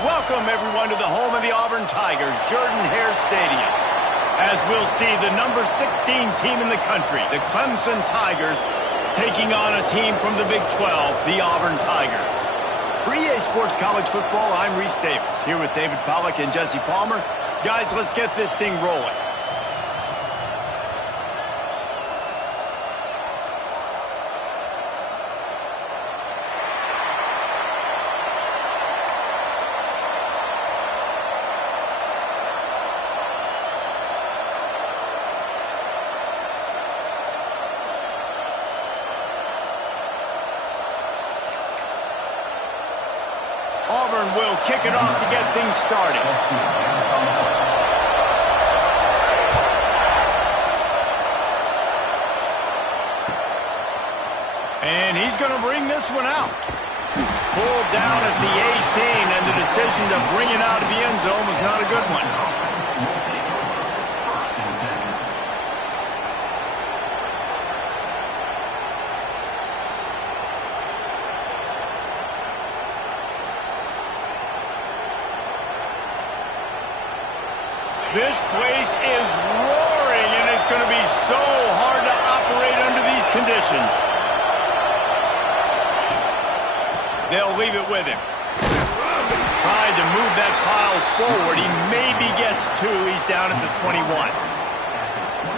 Welcome, everyone, to the home of the Auburn Tigers, Jordan-Hare Stadium. As we'll see, the number 16 team in the country, the Clemson Tigers, taking on a team from the Big 12, the Auburn Tigers. For EA Sports College Football, I'm Reese Davis, here with David Pollack and Jesse Palmer. Guys, let's get this thing rolling. Auburn will kick it off to get things started. And he's going to bring this one out. Pulled down at the 18, and the decision to bring it out of the end zone was not a good one. This place is roaring, and it's going to be so hard to operate under these conditions. They'll leave it with him. Tried to move that pile forward. He maybe gets two. He's down at the 21.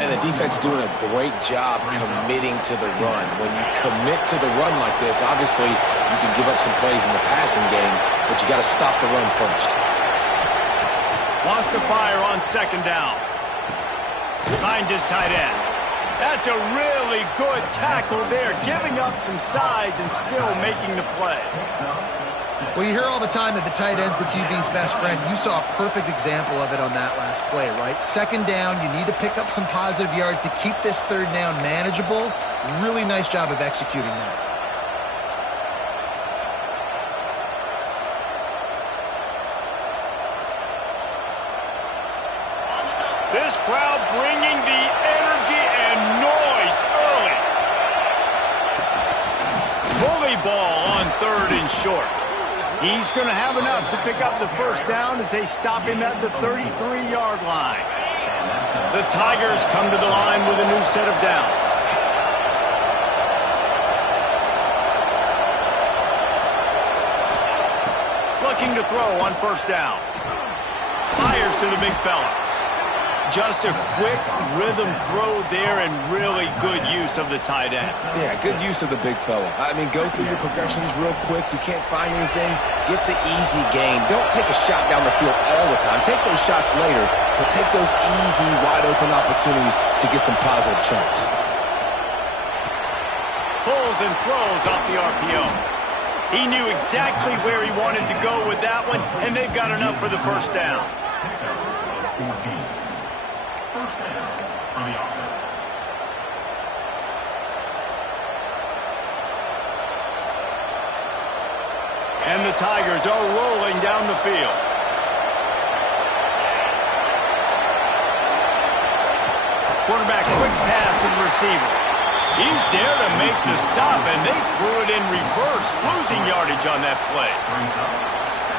And the defense doing a great job committing to the run. When you commit to the run like this, obviously you can give up some plays in the passing game, but you got to stop the run first. Lost the fire on second down. Finds his tight end. That's a really good tackle there, giving up some size and still making the play. Well, you hear all the time that the tight end's the QB's best friend. You saw a perfect example of it on that last play, right? Second down, you need to pick up some positive yards to keep this third down manageable. Really nice job of executing that. This crowd bringing the energy and noise early. Bully ball on third and short. He's going to have enough to pick up the first down as they stop him at the 33-yard line. The Tigers come to the line with a new set of downs. Looking to throw on first down. Fires to the big fella. Just a quick rhythm throw there and really good use of the tight end. Yeah, good use of the big fella. I mean, go through your progressions real quick. You can't find anything. Get the easy gain. Don't take a shot down the field all the time. Take those shots later, but take those easy, wide-open opportunities to get some positive chunks. Pulls and throws off the RPO. He knew exactly where he wanted to go with that one, and they've got enough for the first down. And the Tigers are rolling down the field. Quarterback, quick pass to the receiver. He's there to make the stop, and they threw it in reverse, losing yardage on that play.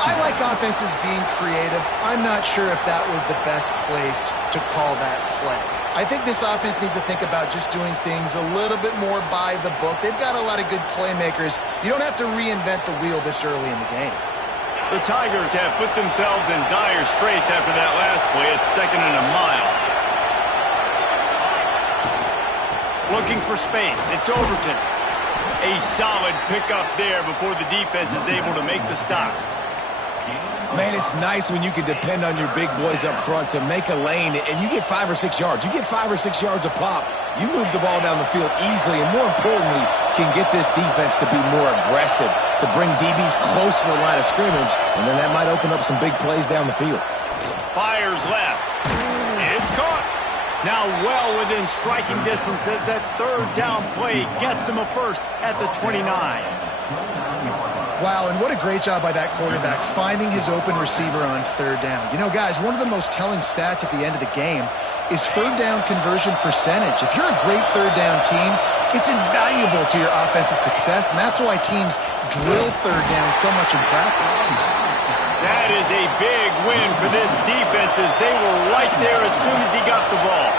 I like offenses being creative. I'm not sure if that was the best place to call that play. I think this offense needs to think about just doing things a little bit more by the book. They've got a lot of good playmakers. You don't have to reinvent the wheel this early in the game. The Tigers have put themselves in dire straits after that last play at 2nd and a mile. Looking for space. It's Overton. A solid pickup there before the defense is able to make the stop. Man, it's nice when you can depend on your big boys up front to make a lane, and you get 5 or 6 yards. You get 5 or 6 yards a pop. You move the ball down the field easily, and more importantly, can get this defense to be more aggressive, to bring DBs close to the line of scrimmage, and then that might open up some big plays down the field. Fires left. It's caught. Now well within striking distance as that third down play gets him a first at the 29. Wow, and what a great job by that quarterback, finding his open receiver on third down. You know, guys, one of the most telling stats at the end of the game is third down conversion percentage. If you're a great third down team, it's invaluable to your offensive success, and that's why teams drill third down so much in practice. That is is a big win for this defense as they were right there as soon as he got the ball.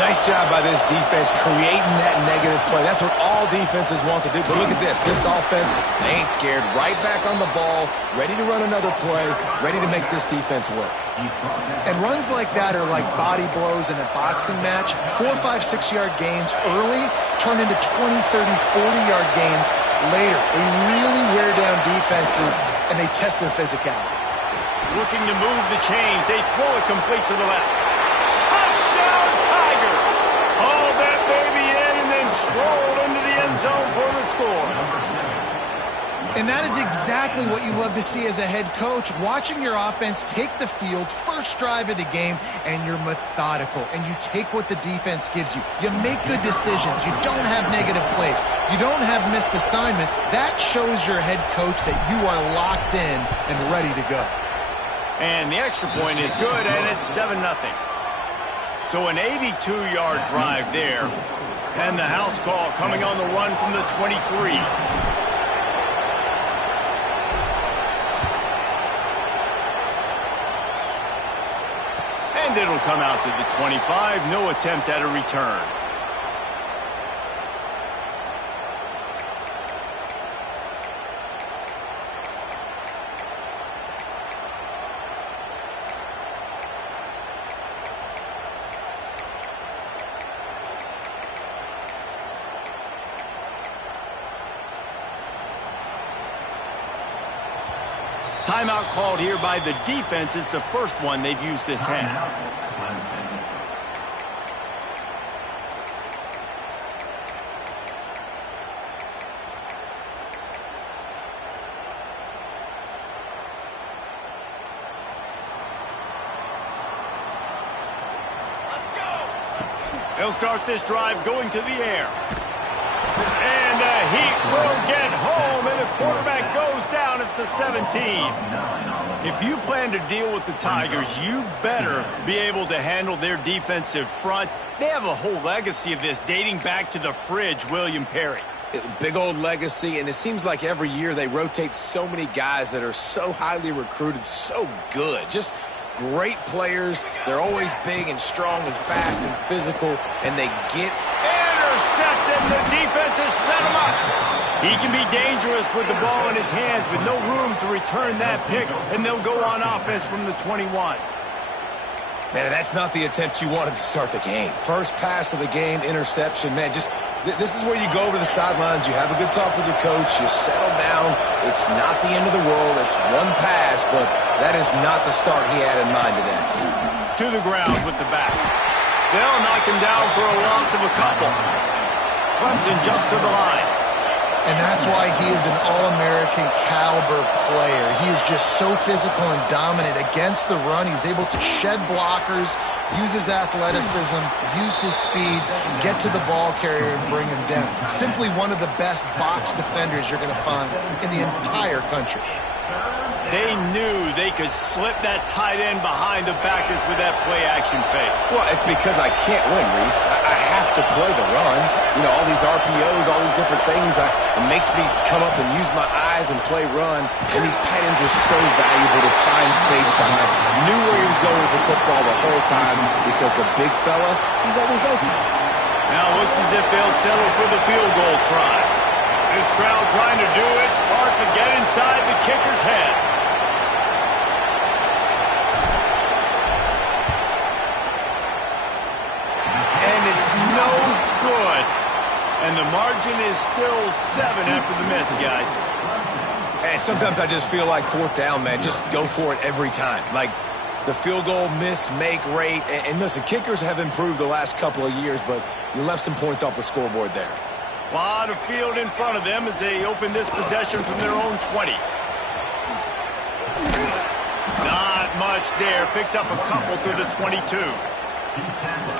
Nice job by this defense creating that negative play. That's what all defenses want to do. But look at this. This offense, they ain't scared. Right back on the ball, ready to run another play, ready to make this defense work. And runs like that are like body blows in a boxing match. 4, 5, 6-yard gains early turn into 20, 30, 40-yard gains later. They really wear down defenses, and they test their physicality. Looking to move the chains. They throw it complete to the left. Touchdown, Tigers! Hauled that baby in and then strolled into the end zone for the score. And that is exactly what you love to see as a head coach, watching your offense take the field, first drive of the game, and you're methodical, and you take what the defense gives you. You make good decisions. You don't have negative plays. You don't have missed assignments. That shows your head coach that you are locked in and ready to go. And the extra point is good, and it's 7-0. So an 82-yard drive there, and the house call coming on the run from the 23. And it'll come out to the 25. No attempt at a return. Timeout called here by the defense. It's the first one they've used this half. They'll start this drive going to the air. And the heat will get home, and the quarterback goes down at the 17. If you plan to deal with the Tigers, you better be able to handle their defensive front. They have a whole legacy of this dating back to the fridge, William Perry. Big old legacy, and it seems like every year they rotate so many guys that are so highly recruited, so good. Just great players. They're always big and strong and fast and physical, and they get intercepted. The defense has set him up. He can be dangerous with the ball in his hands, but no room to return that pick, and they'll go on offense from the 21. Man, that's not the attempt you wanted to start the game. First pass of the game, interception. Man, just this is where you go over the sidelines. You have a good talk with your coach. You settle down. It's not the end of the world. It's one pass, but that is not the start he had in mind today. To the ground with the back. They'll knock him down for a loss of a couple. Clemson jumps to the line. And that's why he is an All-American caliber player. He is just so physical and dominant against the run. He's able to shed blockers, use his athleticism, use his speed, get to the ball carrier and bring him down. Simply one of the best box defenders you're going to find in the entire country. They knew they could slip that tight end behind the backers with that play-action fake. Well, it's because I can't win, Reese. I have to play the run. You know, all these RPOs, all these different things, it makes me come up and use my eyes and play run. And these tight ends are so valuable to find space behind. Knew where he was going with the football the whole time because the big fella, he's always open. Now it looks as if they'll settle for the field goal try. This crowd trying to do its part to get inside the kicker's head. No good. And the margin is still 7 after the miss, guys. And sometimes I just feel like fourth down, man. Just go for it every time. Like the field goal miss-make rate. And listen, kickers have improved the last couple of years, but you left some points off the scoreboard there. A lot of field in front of them as they open this possession from their own 20. Not much there. Picks up a couple to the 22.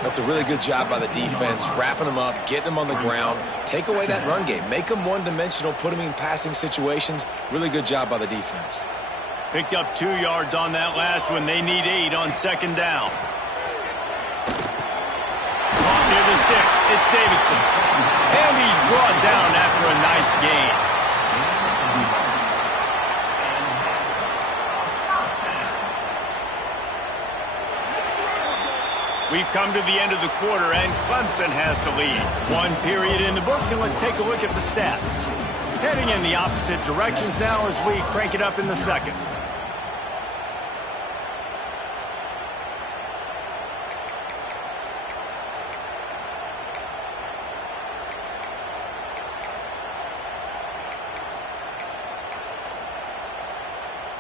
That's a really good job by the defense, wrapping them up, getting them on the ground. Take away that run game. Make them one-dimensional, put them in passing situations. Really good job by the defense. Picked up 2 yards on that last one. They need 8 on second down. Caught near the sticks. It's Davidson. And he's brought down after a nice gain. We've come to the end of the quarter, and Clemson has the lead. One period in the books, and let's take a look at the stats. Heading in the opposite directions now as we crank it up in the second.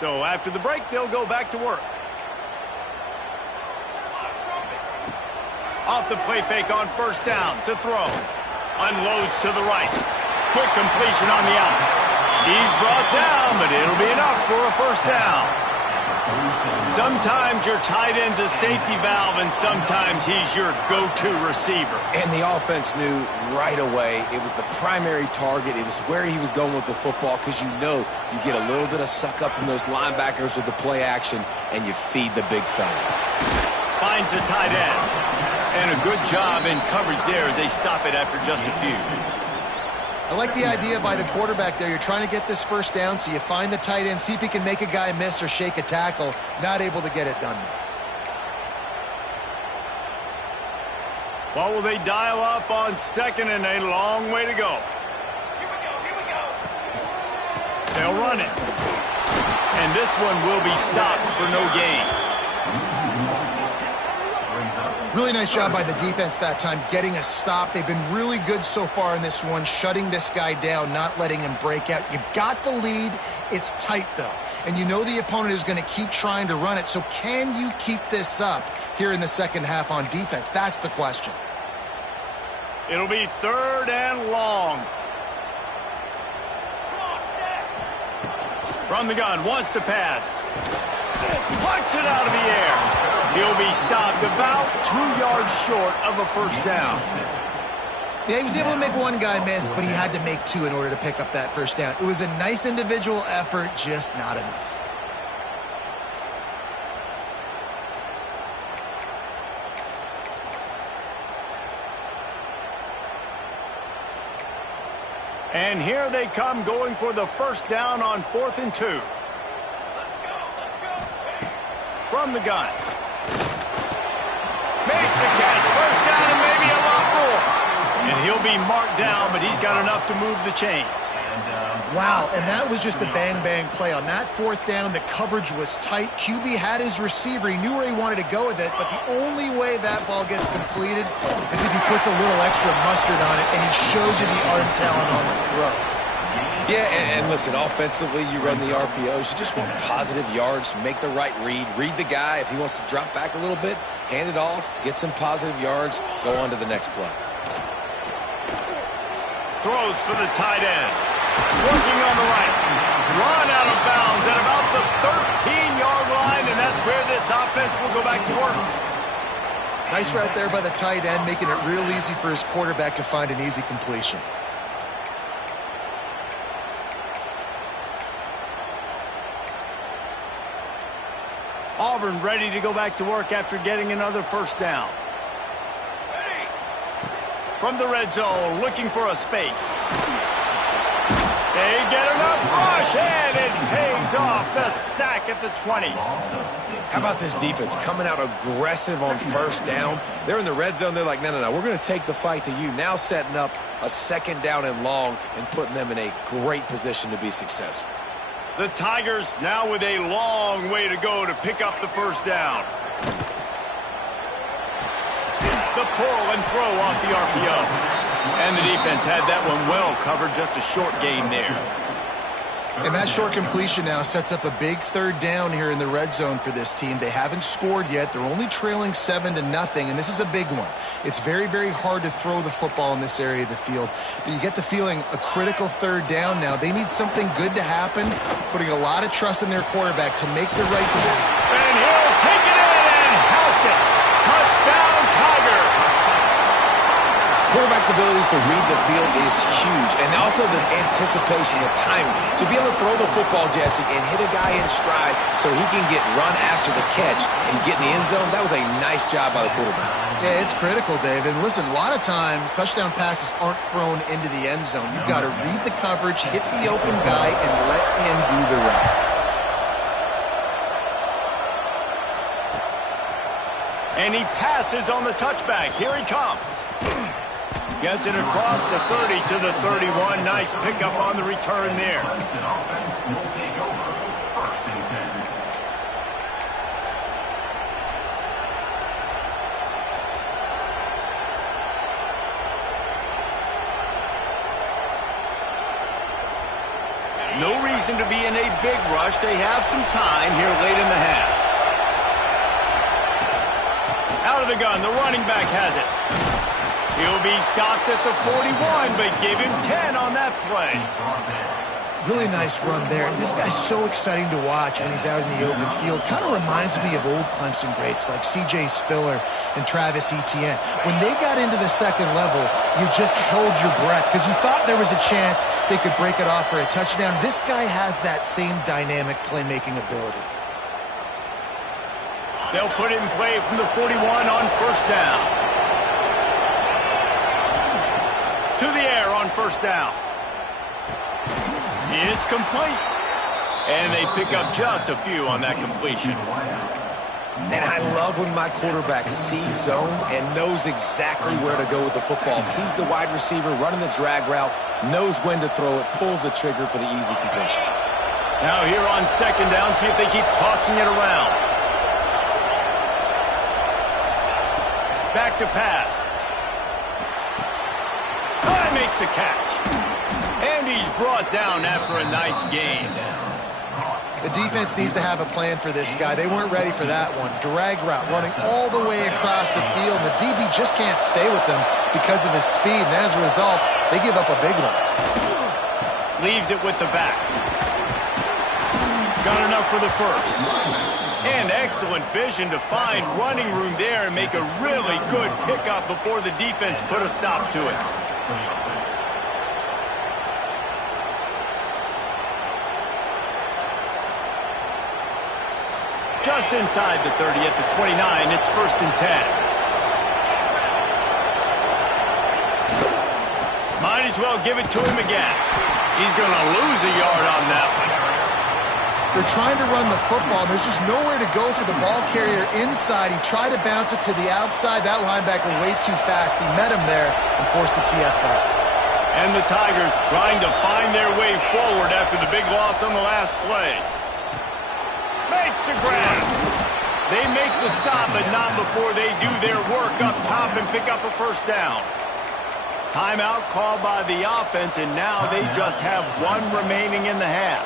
So after the break, they'll go back to work. Off the play fake on first down to throw. Unloads to the right. Quick completion on the out. He's brought down, but it'll be enough for a first down. Sometimes your tight end's a safety valve, and sometimes he's your go-to receiver. And the offense knew right away it was the primary target. It was where he was going with the football, because you know you get a little bit of suck up from those linebackers with the play action, and you feed the big fella. Finds the tight end. And a good job in coverage there as they stop it after just a few. I like the idea by the quarterback there. You're trying to get this first down, so you find the tight end, see if he can make a guy miss or shake a tackle. Not able to get it done there. Well, will they dial up on second and a long way to go? Here we go. They'll run it. And this one will be stopped for no gain. Really nice job by the defense that time, getting a stop. They've been really good so far in this one, shutting this guy down, not letting him break out. You've got the lead. It's tight, though. And you know the opponent is going to keep trying to run it. So can you keep this up here in the second half on defense? That's the question. It'll be third and long. From the gun, wants to pass. Plucks it out of the air. He'll be stopped about 2 yards short of a first down. Yeah, he was able to make one guy miss, but he had to make two in order to pick up that first down. It was a nice individual effort, just not enough. And here they come, going for the first down on 4th and 2. From the gun. Makes a catch. First down and maybe a lot more. And he'll be marked down, but he's got enough to move the chains. Wow, and that was just a bang-bang play. On that fourth down, the coverage was tight. QB had his receiver. He knew where he wanted to go with it, but the only way that ball gets completed is if he puts a little extra mustard on it, and he shows you the arm talent on the throw. Yeah, and listen, offensively, you run the RPOs. You just want positive yards, make the right read the guy. If he wants to drop back a little bit, hand it off, get some positive yards, go on to the next play. Throws for the tight end. Working on the right. Run out of bounds at about the 13-yard line, and that's where this offense will go back to work. Nice route there by the tight end, making it real easy for his quarterback to find an easy completion. Auburn ready to go back to work after getting another first down. From the red zone, looking for a space. They get enough rush, and it pays off. The sack at the 20. How about this defense coming out aggressive on first down? They're in the red zone. They're like, no, we're going to take the fight to you. Now setting up a second down and long and putting them in a great position to be successful. The Tigers now with a long way to go to pick up the first down. The pull and throw off the RPO. And the defense had that one well covered, just a short gain there. And that short completion now sets up a big third down here in the red zone for this team. They haven't scored yet. They're only trailing 7-0, and this is a big one. It's very, very hard to throw the football in this area of the field. But you get the feeling a critical third down now. They need something good to happen, putting a lot of trust in their quarterback to make the right decision. And he'll take it in and house it. Touchdown, Tigers. Quarterback's abilities to read the field is huge, and also the anticipation, the timing. To be able to throw the football, Jesse, and hit a guy in stride so he can get run after the catch and get in the end zone, that was a nice job by the quarterback. Yeah, it's critical, Dave. And listen, a lot of times touchdown passes aren't thrown into the end zone. You've got to read the coverage, hit the open guy, and let him do the rest. And he passes on the touchback. Here he comes. Gets it across the 30 to the 31. Nice pickup on the return there. No reason to be in a big rush. They have some time here late in the half. Out of the gun, the running back has it. He'll be stopped at the 41, but give him 10 on that play. Really nice run there. And this guy's so exciting to watch when he's out in the open field. Kind of reminds me of old Clemson greats like C.J. Spiller and Travis Etienne. When they got into the second level, you just held your breath because you thought there was a chance they could break it off for a touchdown. This guy has that same dynamic playmaking ability. They'll put it in play from the 41 on first down. To the air on first down. It's complete. And they pick up just a few on that completion. And I love when my quarterback sees zone and knows exactly where to go with the football. Sees the wide receiver running the drag route, knows when to throw it, pulls the trigger for the easy completion. Now here on second down, see if they keep tossing it around. Back to pass. Makes the catch. And he's brought down after a nice gain. The defense needs to have a plan for this guy. They weren't ready for that one. Drag route running all the way across the field. And the DB just can't stay with him because of his speed. And as a result, they give up a big one. Leaves it with the back. Got enough for the first. And excellent vision to find running room there and make a really good pickup before the defense put a stop to it. Just inside the 30 at the 29, it's first and 10. Might as well give it to him again. He's going to lose a yard on that one. They're trying to run the football. There's just nowhere to go for the ball carrier inside. He tried to bounce it to the outside. That linebacker way too fast. He met him there and forced the TFL. And the Tigers trying to find their way forward after the big loss on the last play. Makes the grab. They make the stop, but not before they do their work up top and pick up a first down. Timeout called by the offense, and now they just have one remaining in the half.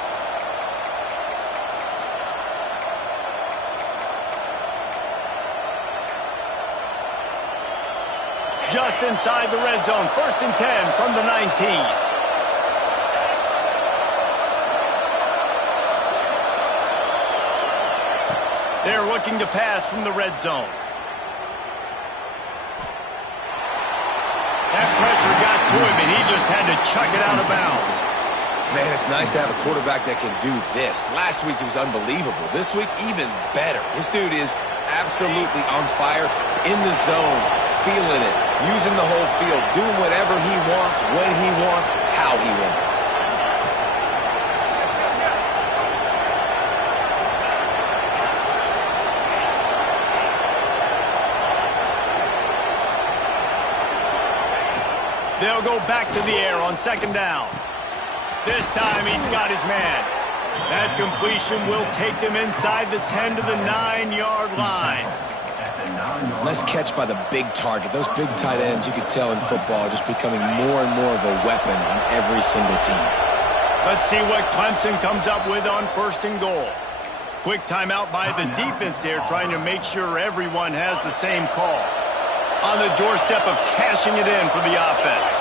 Just inside the red zone, first and 10 from the 19. They're looking to pass from the red zone. That pressure got to him, and he just had to chuck it out of bounds. Man, it's nice to have a quarterback that can do this. Last week, it was unbelievable. This week, even better. This dude is absolutely on fire, in the zone, feeling it, using the whole field, doing whatever he wants, when he wants, how he wants. They'll go back to the air on second down. This time he's got his man. That completion will take them inside the 10 to the 9-yard line. Nice catch by the big target. Those big tight ends, you could tell in football, are just becoming more and more of a weapon on every single team. Let's see what Clemson comes up with on first and goal. Quick timeout by the defense there, trying to make sure everyone has the same call. On the doorstep of cashing it in for the offense.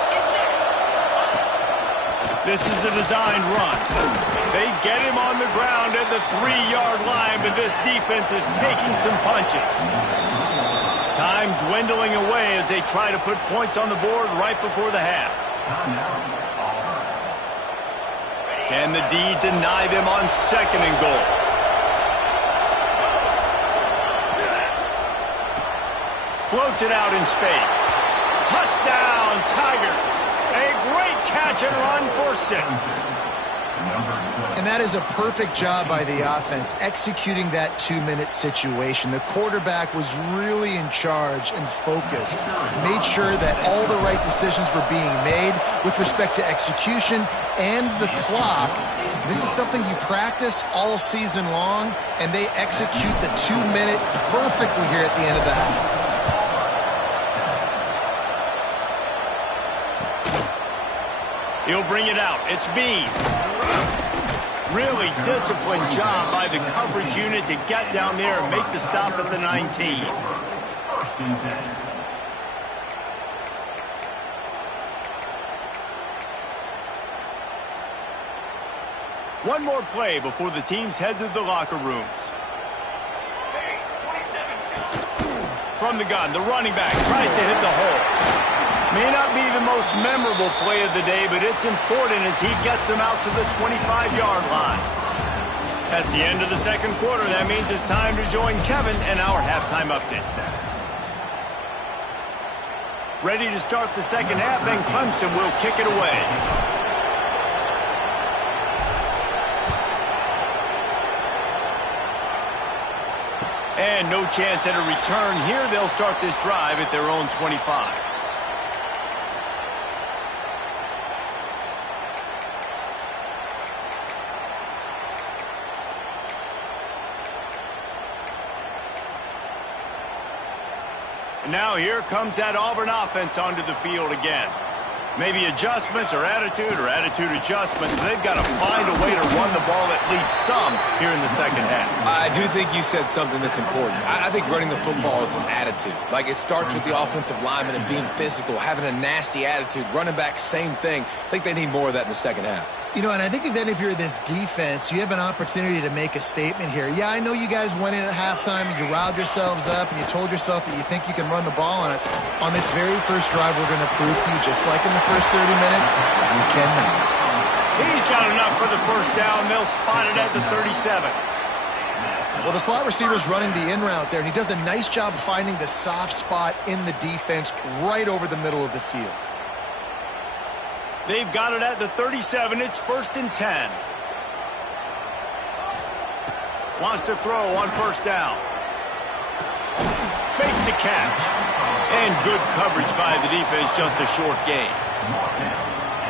This is a designed run. They get him on the ground at the 3-yard line, but this defense is taking some punches. Time dwindling away as they try to put points on the board right before the half. Can the D deny them on second and goal? Floats it out in space. Touchdown, Tigers. A great catch and run for 6. And that is a perfect job by the offense, executing that 2-minute situation. The quarterback was really in charge and focused, made sure that all the right decisions were being made with respect to execution and the clock. This is something you practice all season long, and they execute the 2-minute perfectly here at the end of the half. He'll bring it out. It's Bean. Really disciplined job by the coverage unit to get down there and make the stop at the 19. One more play before the teams head to the locker rooms. From the gun, the running back tries to hit the hole. May not be the most memorable play of the day, but it's important as he gets them out to the 25-yard line. That's the end of the second quarter. That means it's time to join Kevin and our halftime update. Ready to start the second half, and Clemson will kick it away. And no chance at a return here. They'll start this drive at their own 25. Now here comes that Auburn offense onto the field again. Maybe adjustments or attitude adjustments. They've got to find a way to run the ball at least some here in the second half. I do think you said something that's important. I think running the football is an attitude. Like, it starts with the offensive lineman and being physical, having a nasty attitude. Running back, same thing. I think they need more of that in the second half. You know, and I think then if you're this defense, you have an opportunity to make a statement here. Yeah, I know you guys went in at halftime and you riled yourselves up and you told yourself that you think you can run the ball on us. On this very first drive, we're going to prove to you, just like in the first 30 minutes, you cannot. He's got enough for the first down. They'll spot it at the 37. Well, the slot receiver's running the in route there, and he does a nice job of finding the soft spot in the defense right over the middle of the field. They've got it at the 37. It's 1st and 10. Wants to throw on first down. Makes the catch. And good coverage by the defense, just a short gain.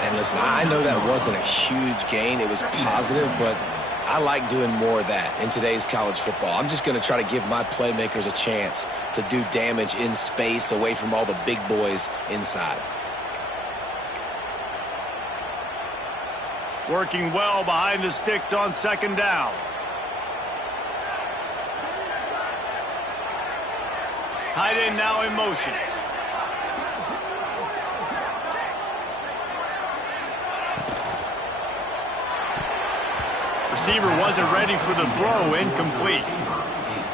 And listen, I know that wasn't a huge gain. It was positive, but I like doing more of that in today's college football. I'm just going to try to give my playmakers a chance to do damage in space away from all the big boys inside. Working well behind the sticks on second down. Tight end now in motion. Receiver wasn't ready for the throw, incomplete.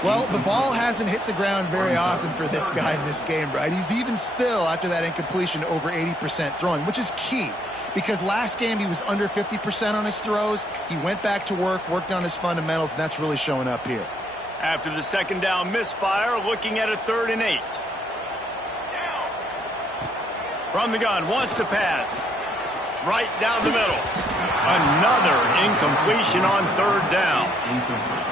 Well, the ball hasn't hit the ground very often for this guy in this game, right? He's even still, after that incompletion, over 80% throwing, which is key. Because last game he was under 50% on his throws. He went back to work, worked on his fundamentals, and that's really showing up here. After the second down misfire, looking at a 3rd and 8. From the gun, wants to pass. Right down the middle. Another incompletion on 3rd down.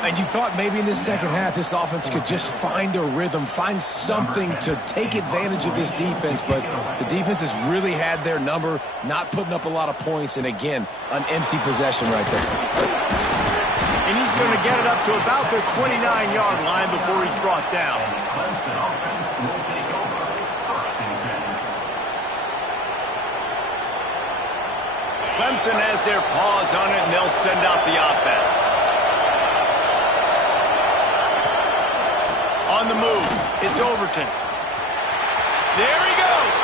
And you thought maybe in this second half this offense could just find a rhythm, find something to take advantage of this defense, but the defense has really had their number, not putting up a lot of points, and again, an empty possession right there. And he's going to get it up to about the 29-yard line before he's brought down. Clemson has their paws on it, and they'll send out the offense. On the move, it's Overton. There he goes.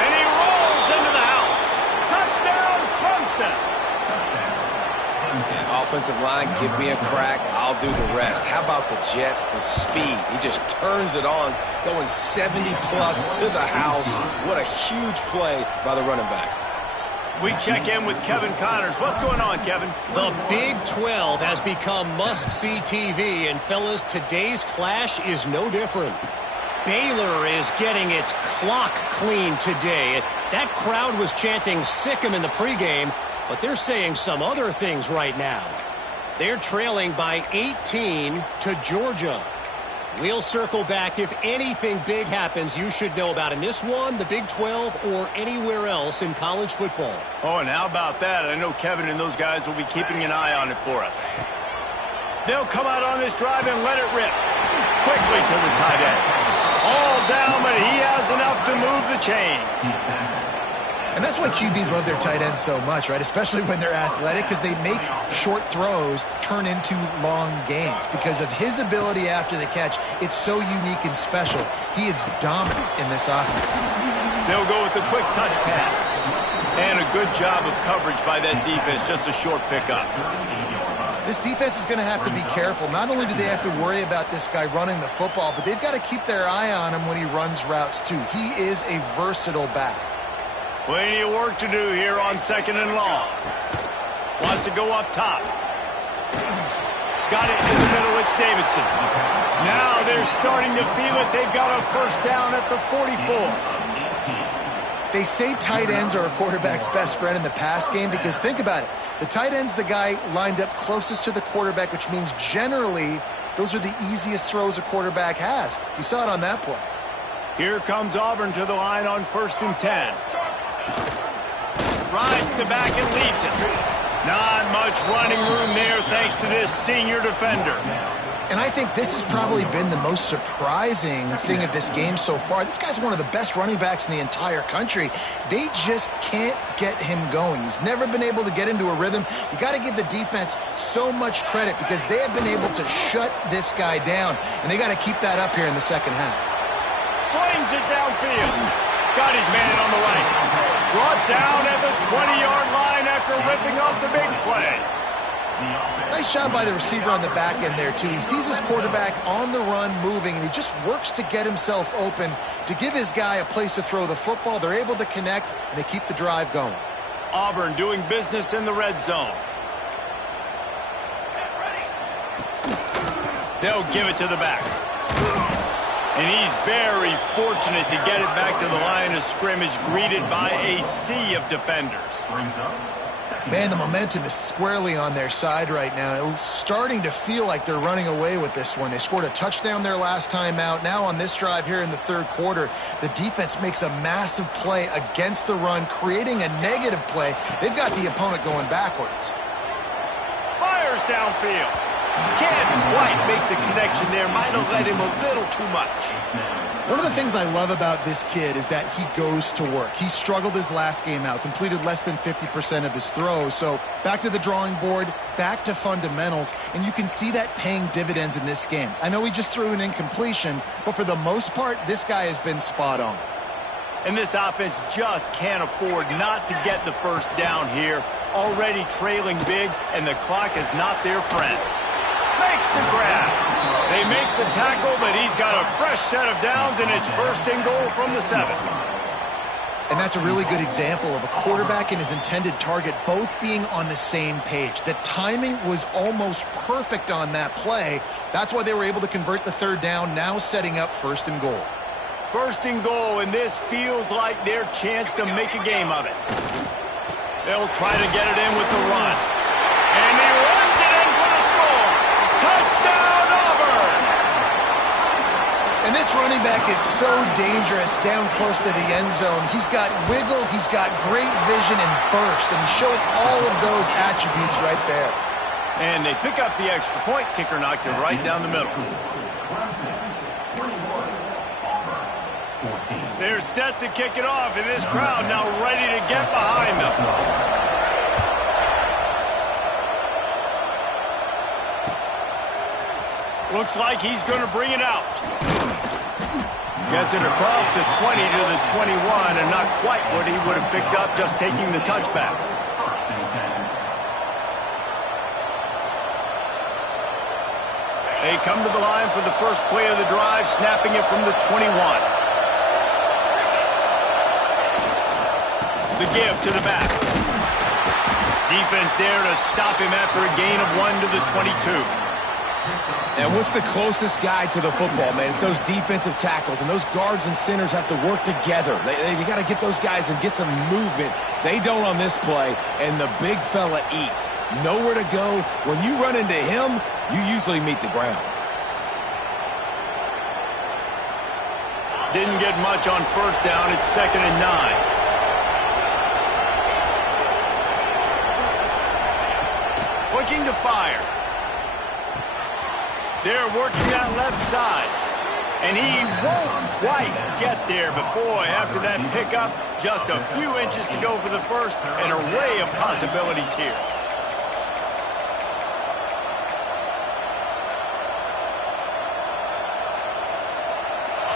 And he rolls into the house. Touchdown, Clemson. Yeah, offensive line, give me a crack, I'll do the rest. How about the Jets, the speed? He just turns it on, going 70-plus to the house. What a huge play by the running back. We check in with Kevin Connors. What's going on, Kevin? The Big 12 has become must-see TV, and fellas, today's clash is no different. Baylor is getting its clock cleaned today. That crowd was chanting "sick 'em" in the pregame, but they're saying some other things right now. They're trailing by 18 to Georgia. We'll circle back if anything big happens you should know about in this one, the Big 12, or anywhere else in college football. Oh, and how about that? I know Kevin and those guys will be keeping an eye on it for us. They'll come out on this drive and let it rip. Quickly to the tight end. All down, but he has enough to move the chains. And that's why QBs love their tight ends so much, right? Especially when they're athletic, because they make short throws turn into long gains. Because of his ability after the catch, it's so unique and special. He is dominant in this offense. They'll go with a quick touch pass. And a good job of coverage by that defense, just a short pickup. This defense is going to have to be careful. Not only do they have to worry about this guy running the football, but they've got to keep their eye on him when he runs routes too. He is a versatile back. Plenty of work to do here on 2nd and long. Wants to go up top. Got it in the middle. It's Davidson. Now they're starting to feel it. They've got a first down at the 44. They say tight ends are a quarterback's best friend in the pass game because think about it. The tight end's the guy lined up closest to the quarterback, which means generally those are the easiest throws a quarterback has. You saw it on that play. Here comes Auburn to the line on 1st and 10. Rides the back and leaves it. Not much running room there thanks to this senior defender. And I think this has probably been the most surprising thing of this game so far. This guy's one of the best running backs in the entire country. They just can't get him going. He's never been able to get into a rhythm. You got to give the defense so much credit because they have been able to shut this guy down, and they got to keep that up here in the second half. Slings it downfield. Got his man on the right. Brought down at the 20-yard line after ripping off the big play. Nice job by the receiver on the back end there, too. He sees his quarterback on the run moving, and he just works to get himself open to give his guy a place to throw the football. They're able to connect, and they keep the drive going. Auburn doing business in the red zone. They'll give it to the back. And he's very fortunate to get it back to the line of scrimmage, greeted by a sea of defenders. Man, the momentum is squarely on their side right now. It's starting to feel like they're running away with this one. They scored a touchdown their last time out. Now on this drive here in the third quarter, the defense makes a massive play against the run, creating a negative play. They've got the opponent going backwards. Fires downfield. Can't quite make the connection there. Might have led him a little too much. One of the things I love about this kid is that he goes to work. He struggled his last game out, completed less than 50% of his throws. So back to the drawing board, back to fundamentals, and you can see that paying dividends in this game. I know he just threw an incompletion, but for the most part, this guy has been spot on. And this offense just can't afford not to get the first down here. Already trailing big, and the clock is not their friend. Makes the grab. They make the tackle, but he's got a fresh set of downs, and it's 1st and goal from the 7. And that's a really good example of a quarterback and his intended target both being on the same page. The timing was almost perfect on that play. That's why they were able to convert the 3rd down, now setting up 1st and goal. 1st and goal, and this feels like their chance to make a game of it. They'll try to get it in with the run. And he runs it in for the score. Touchdown, Auburn! And this running back is so dangerous down close to the end zone. He's got wiggle, he's got great vision and burst, and he showed all of those attributes right there. And they pick up the extra point. Kicker knocked it right down the middle. They're set to kick it off, and this crowd now ready to get behind them. Looks like he's going to bring it out. Gets it across the 20 to the 21, and not quite what he would have picked up just taking the touchback. They come to the line for the first play of the drive, snapping it from the 21. The give to the back. Defense there to stop him after a gain of 1 to the 22. And what's the closest guy to the football, man? It's those defensive tackles, and those guards and centers have to work together. They got to get those guys and get some movement. They don't on this play, and the big fella eats. Nowhere to go. When you run into him, you usually meet the ground. Didn't get much on first down. It's 2nd and 9. Looking to fire. They're working that left side. And he won't quite get there. But, boy, after that pickup, just a few inches to go for the first. An array of possibilities here.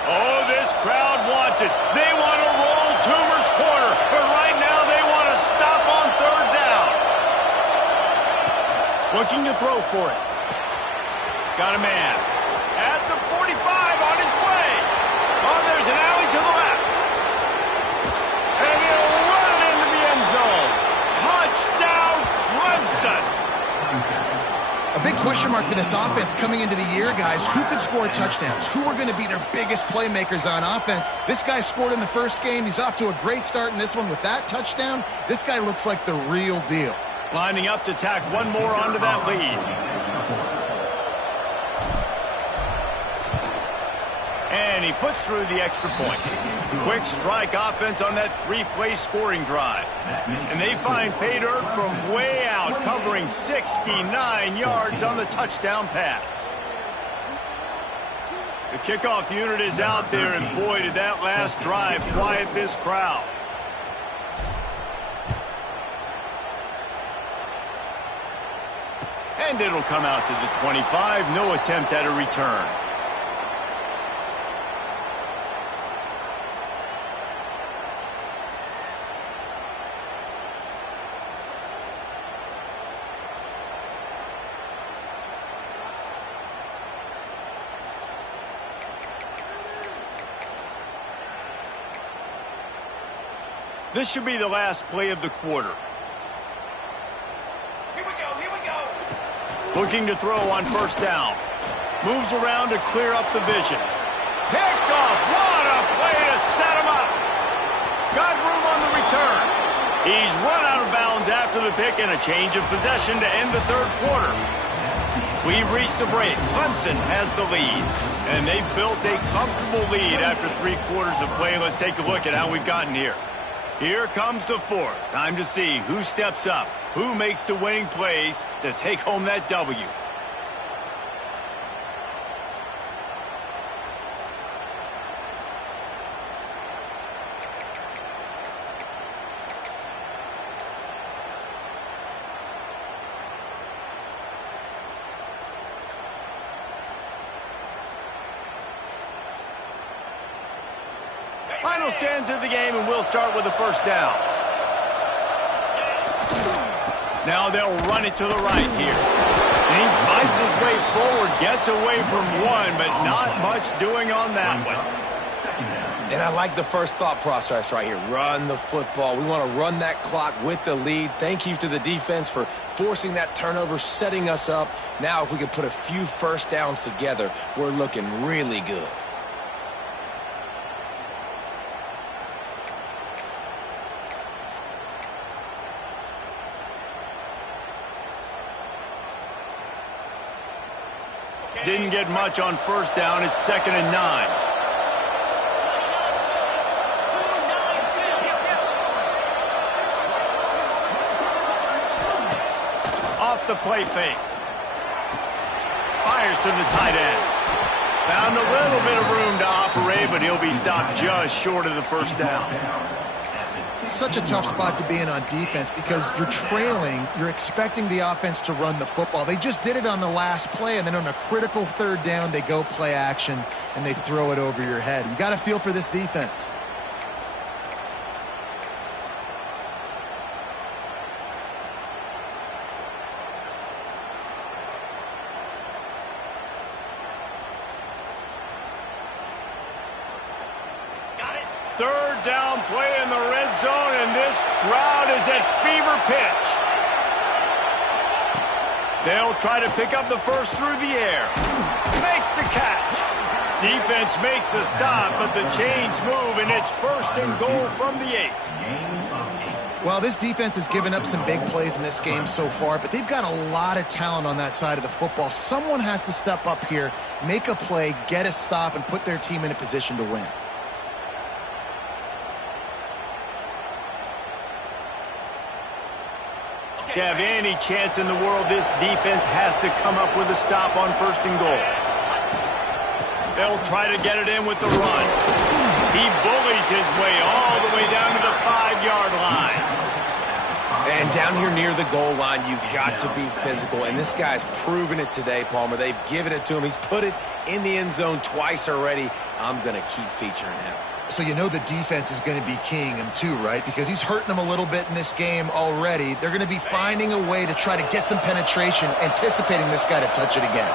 Oh, this crowd wants it. They want to roll Toomer's corner. But right now they want to stop on 3rd down. Looking to throw for it. Got a man. At the 45 on his way. Oh, there's an alley to the left. And he'll run it into the end zone. Touchdown, Clemson. A big question mark for this offense coming into the year, guys. Who could score touchdowns? Who are going to be their biggest playmakers on offense? This guy scored in the first game. He's off to a great start in this one with that touchdown. This guy looks like the real deal. Lining up to tack one more onto that lead. And he puts through the extra point. Quick strike offense on that 3-play scoring drive. And they find pay dirt from way out, covering 69 yards on the touchdown pass. The kickoff unit is out there, and boy, did that last drive quiet this crowd. And it'll come out to the 25. No attempt at a return. This should be the last play of the quarter. Here we go. Looking to throw on first down. Moves around to clear up the vision. Picked off. What a play to set him up. Got room on the return. He's run out of bounds after the pick and a change of possession to end the 3rd quarter. We've reached the break. Clemson has the lead. And they've built a comfortable lead after 3 quarters of play. Let's take a look at how we've gotten here. Here comes the 4th. Time to see who steps up, who makes the winning plays to take home that W. Final stands of the game, and we'll start with the first down. Now they'll run it to the right here. And he fights his way forward, gets away from one, but not much doing on that one. And I like the first thought process right here. Run the football. We want to run that clock with the lead. Thank you to the defense for forcing that turnover, setting us up. Now if we can put a few first downs together, we're looking really good. Didn't get much on first down. It's 2nd and 9. Off the play fake. Fires to the tight end. Found a little bit of room to operate, but he'll be stopped just short of the first down. Such a tough spot to be in on defense because you're trailing, you're expecting the offense to run the football. They just did it on the last play, and then on a critical 3rd down, they go play action, and they throw it over your head. You got to feel for this defense. Third down play in the red zone, and this crowd is at fever pitch. They'll try to pick up the first through the air. Makes the catch. Defense makes a stop, but the chains move, and it's 1st and goal from the 8. Well, this defense has given up some big plays in this game so far, but they've got a lot of talent on that side of the football. Someone has to step up here, make a play, get a stop, and put their team in a position to win. To have any chance in the world, this defense has to come up with a stop on 1st and goal. They'll try to get it in with the run. He bullies his way all the way down to the 5-yard line. And down here near the goal line, you've got to be physical. And this guy's proven it today, Palmer. They've given it to him. He's put it in the end zone twice already. I'm going to keep featuring him. So you know the defense is going to be keying him too, right? Because he's hurting them a little bit in this game already. They're going to be finding a way to try to get some penetration, anticipating this guy to touch it again.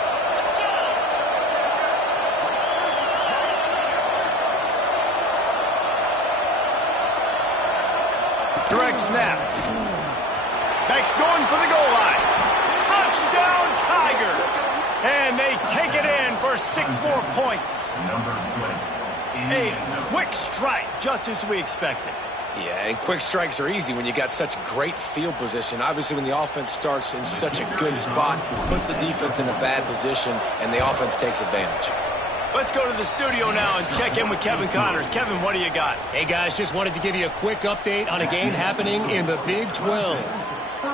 Direct snap. Max going for the goal line. Touchdown, Tigers! And they take it in for 6 more points. A quick strike, just as we expected. Yeah, and quick strikes are easy when you got such great field position. Obviously, when the offense starts in such a good spot, puts the defense in a bad position, and the offense takes advantage. Let's go to the studio now and check in with Kevin Connors. Kevin, what do you got? Hey, guys, just wanted to give you a quick update on a game happening in the Big 12.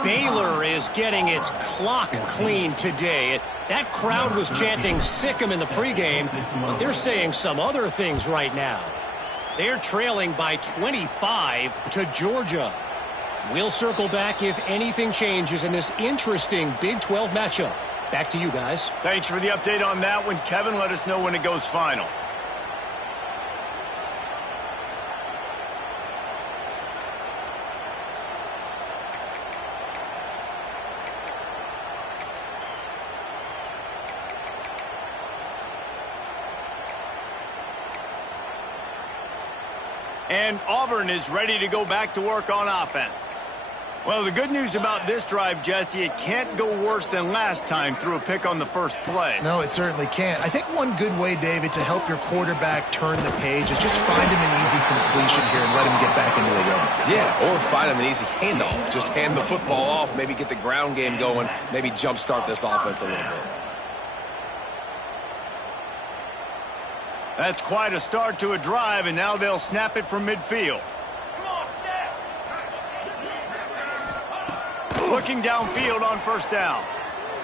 Baylor is getting its clock clean today. That crowd was chanting "sick 'em" in the pregame, but they're saying some other things right now. They're trailing by 25 to Georgia. We'll circle back if anything changes in this interesting Big 12 matchup. Back to you guys. Thanks for the update on that one, Kevin. Let us know when it goes final. And Auburn is ready to go back to work on offense. Well, the good news about this drive, Jesse, it can't go worse than last time through a pick on the first play. No, it certainly can't. I think one good way, David, to help your quarterback turn the page is just find him an easy completion here and let him get back into a rhythm. Yeah, or find him an easy handoff. Just hand the football off, maybe get the ground game going, maybe jumpstart this offense a little bit. That's quite a start to a drive, and now they'll snap it from midfield. Looking downfield on 1st down.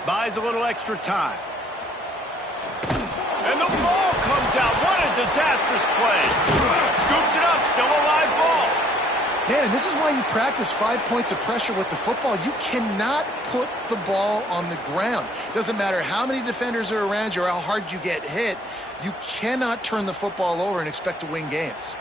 Buys a little extra time. And the ball comes out. What a disastrous play. Scoops it up. Still a live ball. Man, and this is why you practice 5 points of pressure with the football. You cannot put the ball on the ground. Doesn't matter how many defenders are around you or how hard you get hit. You cannot turn the football over and expect to win games.